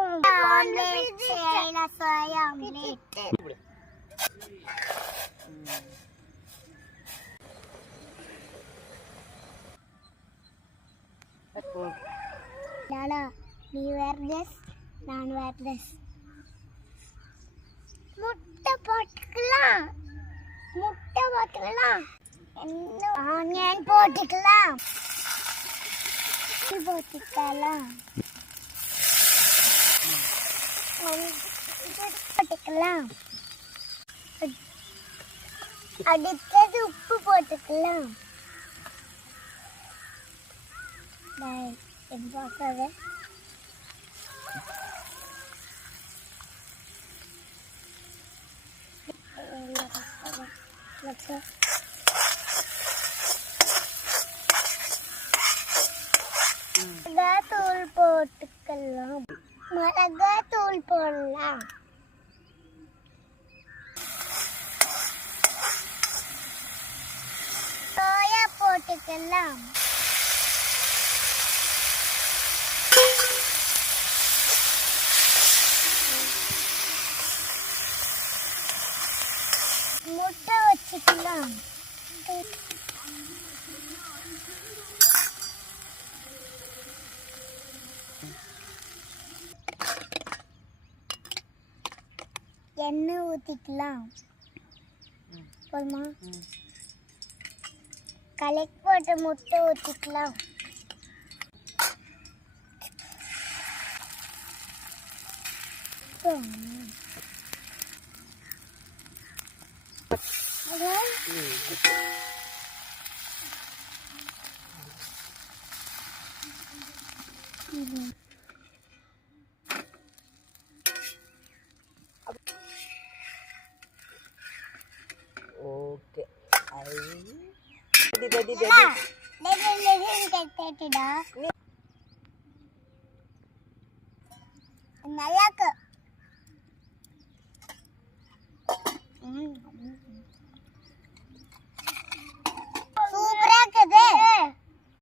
Omelette செய்யலாம், soya omelette. Lala, நீ வேர் this, நான் வேர் திஸ். முட்டை போட்டுக்கலாம், முட்டை போட்டுக்கலாம், ஆனியன் போட்டுக்கலாம், போட்டுக்கலாம், போட்டுக்கலாம். அடுத்தது உப்பு போட்டுக்கலாம். பார்க்காத மிளகாத்தூள் போட்டுக்கலாம், மிளகாத்தூள் போடலாம். சோயா போட்டுக்கலாம், முட்டை வச்சுக்கலாம். எண்ணெய் ஊற்றிக்கலாம். போதுமா? கலக்கி போட்ட முட்டை ஊற்றிக்கலாம். ஓகே, நல்லா இருக்கு.